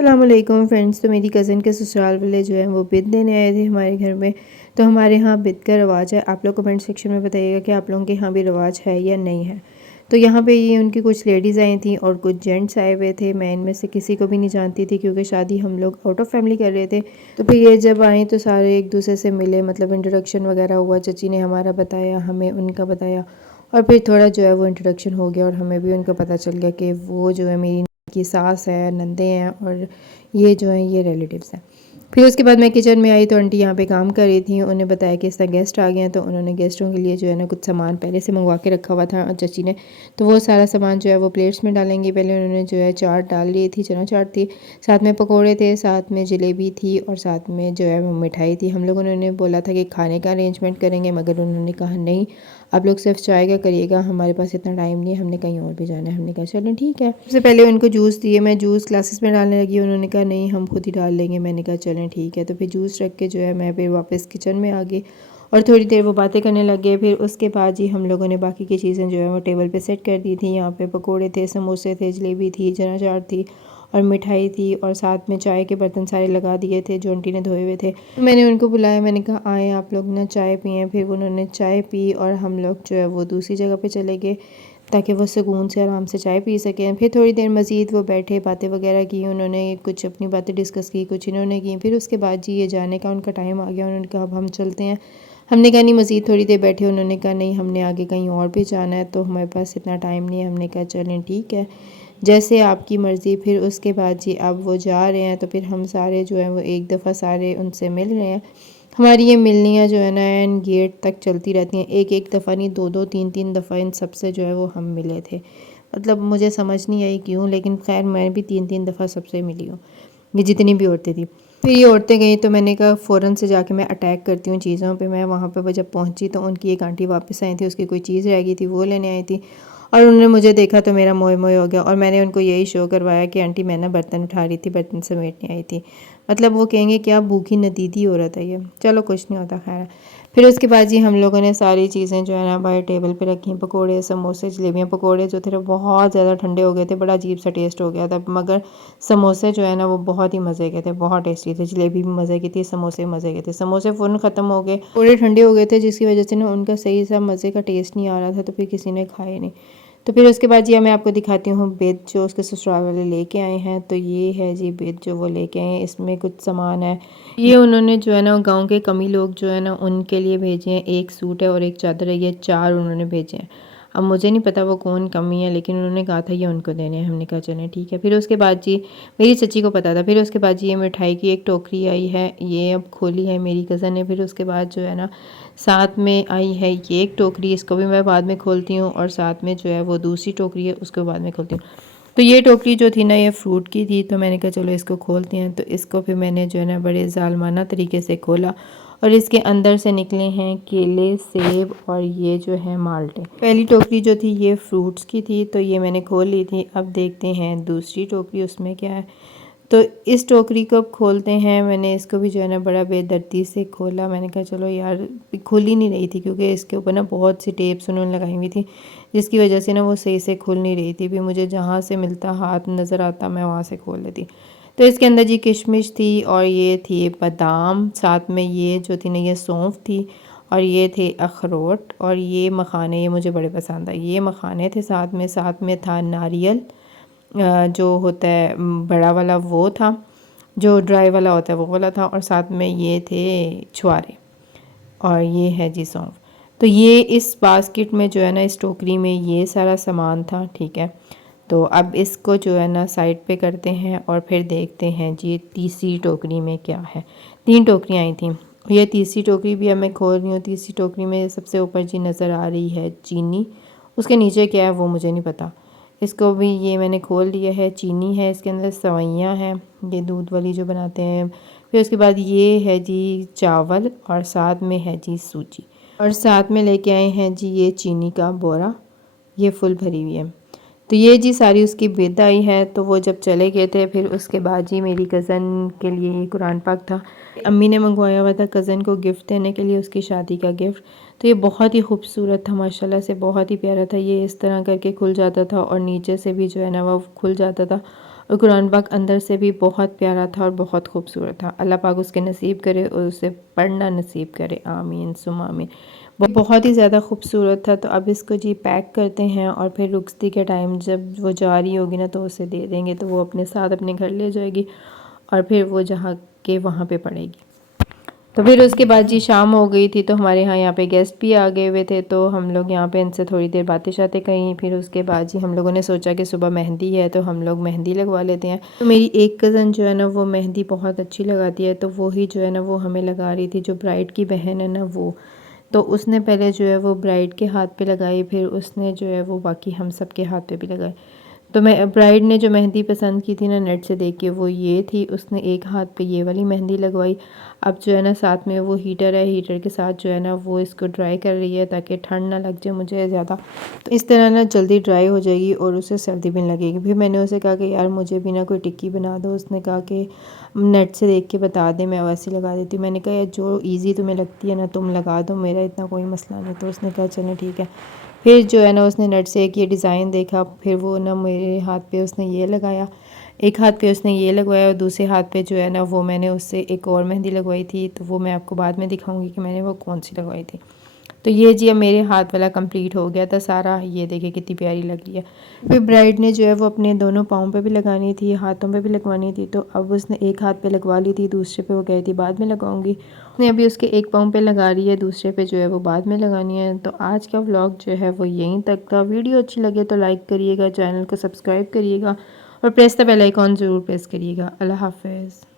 अस्सलामुअलैकुम फ्रेंड्स। तो मेरी कज़न के ससुराल वाले जो हैं वो बिद देने आए थे हमारे घर में। तो हमारे यहाँ बिद का रिवाज है। आप लोग कमेंट सेक्शन में बताइएगा कि आप लोगों के यहाँ भी रिवाज है या नहीं है। तो यहाँ पे ये उनकी कुछ लेडीज़ आई थी और कुछ जेंट्स आए हुए थे। मैं इनमें से किसी को भी नहीं जानती थी क्योंकि शादी हम लोग आउट ऑफ फैमिली कर रहे थे। तो फिर ये जब आए तो सारे एक दूसरे से मिले, मतलब इंट्रोडक्शन वगैरह हुआ। चची ने हमारा बताया, हमें उनका बताया और फिर थोड़ा जो है वो इंट्रोडक्शन हो गया और हमें भी उनका पता चल गया कि वो जो है मेरी की सास है, नंदे हैं और ये जो हैं ये रिलेटिव्स हैं। फिर उसके बाद मैं किचन में आई तो आंटी यहाँ पे काम कर रही थी। उन्हें बताया कि इस तरह गेस्ट आ गए हैं, तो उन्होंने गेस्टों के लिए जो है ना कुछ सामान पहले से मंगवा के रखा हुआ था चची ने। तो वो सारा सामान जो है वो प्लेट्स में डालेंगे। पहले उन्होंने जो है चाट डाल ली थी, चना चाट थी, साथ में पकोड़े थे, साथ में जलेबी थी और साथ में जो है वो मिठाई थी। हम लोगों ने उन्हें बोला था कि खाने का अरेंजमेंट करेंगे, मगर उन्होंने कहा नहीं, आप लोग सिर्फ चाय का करिएगा, हमारे पास इतना टाइम नहीं है, हमने कहीं और भी जाना है। हमने कहा चलें ठीक है। सबसे पहले उनको जूस दिए, मैं जूस ग्लासेस में डालने लगी, उन्होंने कहा नहीं हम खुद ही डाल लेंगे। मैंने कहा चलें ठीक है। तो फिर जूस रख के जो है मैं फिर वापस किचन में आ गई और थोड़ी देर वो बातें करने लगे। फिर उसके बाद ही हम लोगों ने बाकी की चीज़ें जो है वो टेबल पे सेट कर दी थी। यहाँ पे पकोड़े थे, समोसे थे, जलेबी थी, चना चाट थी और मिठाई थी और साथ में चाय के बर्तन सारे लगा दिए थे जो आंटी ने धोए हुए थे। मैंने उनको बुलाया, मैंने कहा आए आप लोग ना चाय पिएँ। फिर उन्होंने चाय पी और हम लोग जो है वो दूसरी जगह पे चले गए ताकि वो सुकून से आराम से चाय पी सकें। फिर थोड़ी देर मज़ीद वो बैठे, बातें वगैरह की, उन्होंने कुछ अपनी बातें डिस्कस की, कुछ इन्होंने की। फिर उसके बाद जी ये जाने का उनका टाइम आ गया। उन्होंने कहा अब हम चलते हैं। हमने कहा नहीं मज़ीद थोड़ी देर बैठे। उन्होंने कहा नहीं हमने आगे कहीं और भी जाना है, तो हमारे पास इतना टाइम नहीं है। हमने कहा चलें ठीक है, जैसे आपकी मर्ज़ी। फिर उसके बाद जी अब वो जा रहे हैं तो फिर हम सारे जो हैं वो एक दफ़ा सारे उनसे मिल रहे हैं। हमारी ये मिलनियाँ जो है ना एंड गेट तक चलती रहती हैं, एक एक दफ़ा नहीं, दो दो तीन तीन दफ़ा इन सब से जो है वो हम मिले थे। मतलब मुझे समझ नहीं आई क्यों, लेकिन खैर मैं भी तीन तीन दफ़ा सबसे मिली हूँ, ये जितनी भी औरतें थी। फिर ये औरतें गई तो मैंने कहा फ़ौरन से जाके मैं अटैक करती हूँ चीज़ों पे। मैं वहाँ पे जब पहुँची तो उनकी एक आंटी वापस आई थी, उसकी कोई चीज़ रह गई थी, वो लेने आई थी और उन्होंने मुझे देखा तो मेरा मोए मोए हो गया और मैंने उनको यही शो करवाया कि आंटी मैं ना बर्तन उठा रही थी, बर्तन समेटने आई थी। मतलब वो कहेंगे क्या भूखी नदीदी औरत है ये। चलो कुछ नहीं होता, खैर। फिर उसके बाद जी हम लोगों ने सारी चीज़ें जो है ना बाहर टेबल पे रखी, पकोड़े, समोसे, जलेबियाँ। पकोड़े जो थे बहुत ज़्यादा ठंडे हो गए थे, बड़ा अजीब सा टेस्ट हो गया था, मगर समोसे जो है ना वो बहुत ही मज़े के थे, बहुत टेस्टी थे। जलेबी भी मज़े की थी, समोसे मज़े के थे। समोसे फ़ौरन ख़त्म हो गए, थोड़े ठंडे हो गए थे, जिसकी वजह से ना उनका सही सा मज़े का टेस्ट नहीं आ रहा था, तो फिर किसी ने खाए नहीं। तो फिर उसके बाद जी मैं आपको दिखाती हूँ बेद जो उसके ससुराल वाले लेके आए हैं। तो ये है जी बेद जो वो लेके आए हैं, इसमें कुछ सामान है। ये उन्होंने जो है ना गांव के कमी लोग जो है ना उनके लिए भेजे हैं। एक सूट है और एक चादर है, ये चार उन्होंने भेजे हैं। अब मुझे नहीं पता वो कौन कमी है, लेकिन उन्होंने कहा था ये उनको देने हैं। हमने कहा चलें ठीक है। फिर उसके बाद जी मेरी चची को पता था। फिर उसके बाद जी ये मिठाई की एक टोकरी आई है, ये अब खोली है मेरी कज़न ने। फिर उसके बाद जो है ना साथ में आई है ये एक टोकरी, इसको भी मैं बाद में खोलती हूँ और साथ में जो है वो दूसरी टोकरी है उसको बाद में खोलती हूँ। तो ये टोकरी जो थी ना ये फ्रूट की थी, तो मैंने कहा चलो इसको खोलते हैं। तो इसको फिर मैंने जो है ना बड़े जालमाना तरीके से खोला और इसके अंदर से निकले हैं केले, सेब और ये जो है माल्टे। पहली टोकरी जो थी ये फ्रूट्स की थी, तो ये मैंने खोल ली थी। अब देखते हैं दूसरी टोकरी उसमें क्या है। तो इस टोकरी को अब खोलते हैं। मैंने इसको भी जो है ना बड़ा बेदर्दी से खोला। मैंने कहा चलो यार, खुल ही नहीं रही थी क्योंकि इसके ऊपर ना बहुत सी टेप्स उन्होंने लगाई हुई थी, जिसकी वजह से ना वो सही से खुल नहीं रही थी। भी मुझे जहाँ से मिलता हाथ नज़र आता मैं वहाँ से खोल लेती। तो इसके अंदर जी किशमिश थी और ये थी बादाम, साथ में ये जो थी ना ये सौंफ थी और ये थे अखरोट और ये मखाने, ये मुझे बड़े पसंद आए, ये मखाने थे। साथ में था नारियल जो होता है बड़ा वाला वो था, जो ड्राई वाला होता है वो वाला था, और साथ में ये थे छुआरे और ये है जी सौंफ। तो ये इस बास्केट में जो है ना इस टोकरी में ये सारा सामान था, ठीक है। तो अब इसको जो है ना साइड पे करते हैं और फिर देखते हैं जी तीसरी टोकरी में क्या है। तीन टोकरियाँ आई थी, ये तीसरी टोकरी भी अब मैं खोल रही हूँ। तीसरी टोकरी में सबसे ऊपर जी नज़र आ रही है चीनी, उसके नीचे क्या है वो मुझे नहीं पता। इसको भी ये मैंने खोल लिया है। चीनी है इसके अंदर, सवैयाँ हैं ये दूध वाली जो बनाते हैं। फिर उसके बाद ये है जी चावल और साथ में है जी सूजी और साथ में लेके आए हैं जी ये चीनी का बोरा, ये फुल भरी हुई है। तो ये जी सारी उसकी बिद आई है। तो वो जब चले गए थे फिर उसके बाद जी मेरी कज़न के लिए ये कुरान पाक था, अम्मी ने मंगवाया हुआ था कज़न को गिफ्ट देने के लिए, उसकी शादी का गिफ्ट। तो ये बहुत ही खूबसूरत था माशाल्लाह से, बहुत ही प्यारा था। ये इस तरह करके खुल जाता था और नीचे से भी जो है ना वो खुल जाता था और कुरान पाक अंदर से भी बहुत प्यारा था और बहुत खूबसूरत था। अल्लाह पाक उसके नसीब करे और उसे पढ़ना नसीब करे, आमीन सुम आमीन। वो बहुत ही ज़्यादा खूबसूरत था। तो अब इसको जी पैक करते हैं और फिर रुखसती के टाइम जब वो जा रही होगी ना तो उसे दे देंगे, तो वो अपने साथ अपने घर ले जाएगी और फिर वो जहाँ के वहाँ पे पढ़ेगी। तो फिर उसके बाद जी शाम हो गई थी, तो हमारे यहाँ पे गेस्ट भी आ गए हुए थे, तो हम लोग यहाँ पे इनसे थोड़ी देर बातें शातें कहीं। फिर उसके बाद जी हम लोगों ने सोचा कि सुबह मेहंदी है तो हम लोग मेहंदी लगवा लेते हैं। तो मेरी एक कज़न जो है ना वो मेहंदी बहुत अच्छी लगाती है, तो वो ही जो है ना वो हमें लगा रही थी। जो ब्राइड की बहन है ना वो, तो उसने पहले जो है वो ब्राइड के हाथ पे लगाई, फिर उसने जो है वो बाकी हम सब के हाथ पे भी लगाई। तो मैं ब्राइड ने जो मेहंदी पसंद की थी ना नेट से देख के, वो ये थी। उसने एक हाथ पे ये वाली मेहंदी लगवाई। अब जो है ना साथ में वो हीटर है, हीटर के साथ जो है ना वो इसको ड्राई कर रही है ताकि ठंड ना लग जाए मुझे ज़्यादा। तो इस तरह ना जल्दी ड्राई हो जाएगी और उसे सर्दी भी नहीं लगेगी। फिर मैंने उसे कहा कि यार मुझे भी ना कोई टिक्की बना दो। उसने कहा कि नेट से देख के बता दे, मैं वैसे लगा देती हूँ। मैंने कहा यार जो ईज़ी तुम्हें लगती है ना तुम लगा दो, मेरा इतना कोई मसला नहीं। तो उसने कहा चलो ठीक है। फिर जो है ना उसने नेट से एक ये डिज़ाइन देखा, फिर वो ना मेरे हाथ पे उसने ये लगाया, एक हाथ पे उसने ये लगवाया और दूसरे हाथ पे जो है ना वो मैंने उससे एक और मेहंदी लगवाई थी। तो वो मैं आपको बाद में दिखाऊंगी कि मैंने वो कौन सी लगवाई थी। तो ये जी अब मेरे हाथ वाला कंप्लीट हो गया था सारा। ये देखिए कितनी प्यारी लग रही है। फिर ब्राइड ने जो है वो अपने दोनों पाँव पे भी लगानी थी, हाथों पे भी लगवानी थी। तो अब उसने एक हाथ पे लगवा ली थी, दूसरे पे वो कही थी बाद में लगाऊंगी। उसने अभी उसके एक पाँव पे लगा रही है, दूसरे पे जो है वो बाद में लगानी है। तो आज का व्लॉग जो है वो यहीं तक था। वीडियो अच्छी लगे तो लाइक करिएगा, चैनल को सब्सक्राइब करिएगा और प्रेस द बेल आइकॉन ज़रूर प्रेस करिएगा। अल्लाह हाफ़िज़।